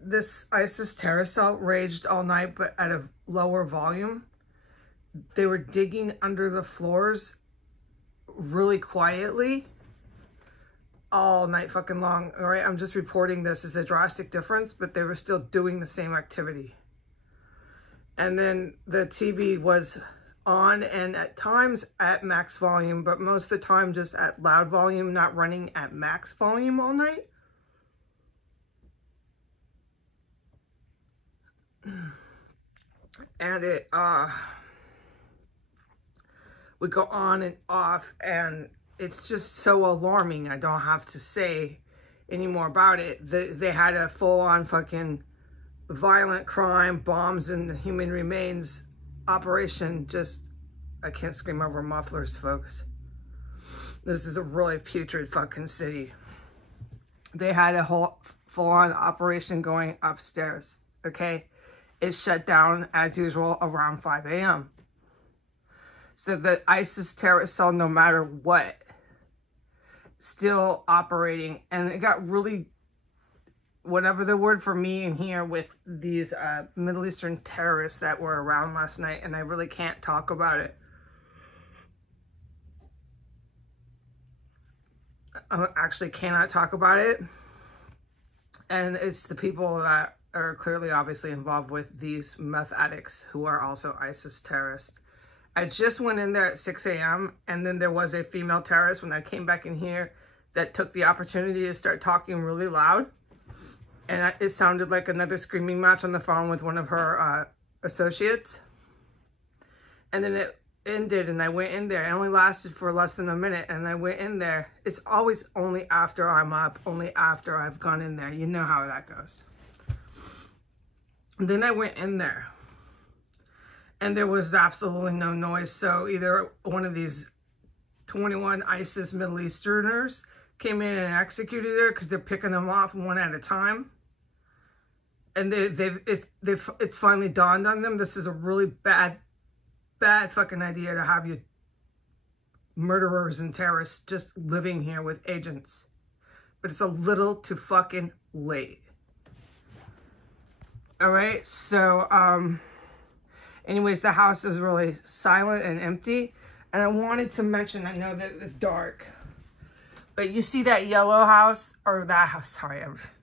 This ISIS terror cell raged all night, but at a lower volume. They were digging under the floors really quietly all night fucking long. All right, I'm just reporting this as a drastic difference, but they were still doing the same activity. And then the TV was on and at times at max volume, but most of the time just at loud volume, not running at max volume all night. And it would go on and off, and it's just so alarming. I don't have to say any more about it. They had a full-on fucking violent crime, bombs and human remains operation. Just, I can't scream over mufflers, folks. This is a really putrid fucking city. They had a whole full-on operation going upstairs, okay? It shut down as usual around 5 a.m. So the ISIS terrorist cell, no matter what, still operating. And it got really, whatever the word for me in here, with these Middle Eastern terrorists that were around last night, and I really can't talk about it. I actually cannot talk about it. And it's the people that are clearly obviously involved with these meth addicts who are also ISIS terrorists. I just went in there at 6 a.m. and then there was a female terrorist when I came back in here that took the opportunity to start talking really loud. And it sounded like another screaming match on the phone with one of her associates. And then it ended and I went in there. It only lasted for less than a minute and I went in there. It's always only after I'm up, only after I've gone in there. You know how that goes. And then I went in there. And there was absolutely no noise. So either one of these 21 ISIS Middle Easterners came in and executed her, because they're picking them off one at a time. And it's finally dawned on them. This is a really bad fucking idea to have you murderers and terrorists just living here with agents. But it's a little too fucking late. All right, so anyways, the house is really silent and empty. And I wanted to mention, I know that it's dark, but you see that yellow house, or that house, sorry,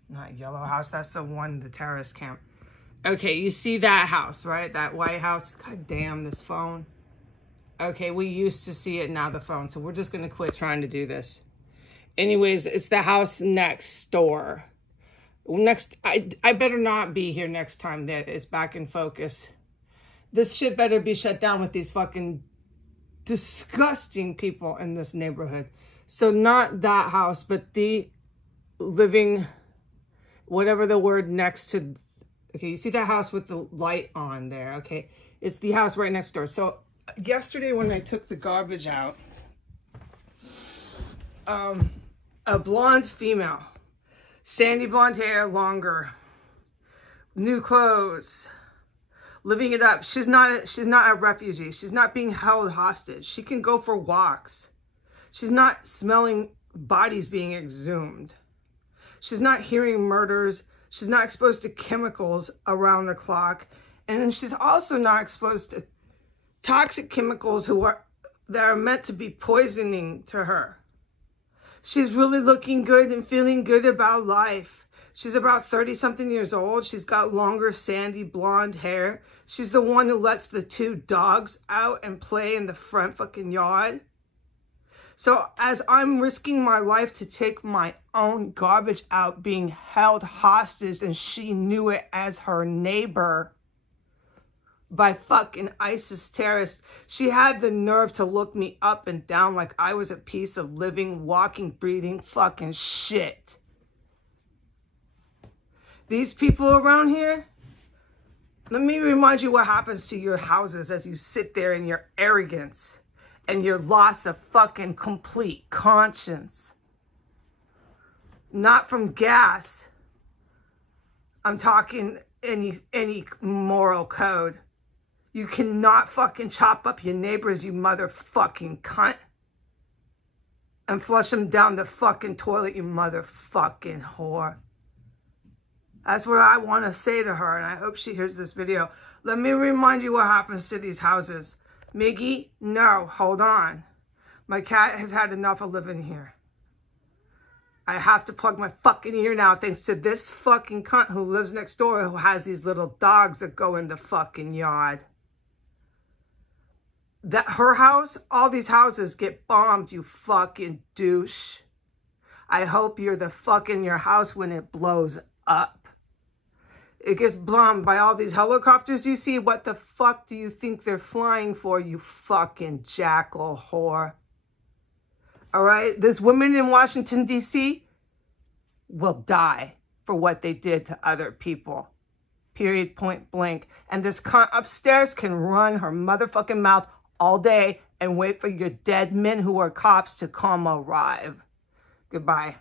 not yellow house, that's the one, the terrorist camp. Okay, you see that house, right? That white house. God damn, this phone. Okay, we used to see it, now the phone. So we're just going to quit trying to do this. Anyways, it's the house next door. I better not be here next time that it's back in focus. This shit better be shut down with these fucking disgusting people in this neighborhood. So not that house, but the living, whatever the word next to, okay, you see that house with the light on there, okay? It's the house right next door. So yesterday when I took the garbage out, a blonde female, sandy blonde hair, longer, new clothes, living it up. She's not a refugee. She's not being held hostage. She can go for walks. She's not smelling bodies being exhumed. She's not hearing murders. She's not exposed to chemicals around the clock. And then she's also not exposed to toxic chemicals that are meant to be poisoning to her. She's really looking good and feeling good about life. She's about 30-something years old. She's got longer, sandy, blonde hair. She's the one who lets the 2 dogs out and play in the front fucking yard. So as I'm risking my life to take my own garbage out, being held hostage, and she knew it as her neighbor by fucking ISIS terrorists, she had the nerve to look me up and down like I was a piece of living, walking, breathing fucking shit. These people around here, let me remind you what happens to your houses as you sit there in your arrogance and your loss of fucking complete conscience. Not from gas. I'm talking any moral code. You cannot fucking chop up your neighbors, you motherfucking cunt. And flush them down the fucking toilet, you motherfucking whore. That's what I want to say to her, and I hope she hears this video. Let me remind you what happens to these houses. Miggy, no, hold on. My cat has had enough of living here. I have to plug my fucking ear now thanks to this fucking cunt who lives next door who has these little dogs that go in the fucking yard. That her house, all these houses get bombed, you fucking douche. I hope you're the fuck in your house when it blows up. It gets bombed by all these helicopters you see. What the fuck do you think they're flying for, you fucking jackal whore? All right? This woman in Washington, D.C. will die for what they did to other people. Period, point blank. And this cunt upstairs can run her motherfucking mouth all day and wait for your dead men who are cops to come arrive. Goodbye.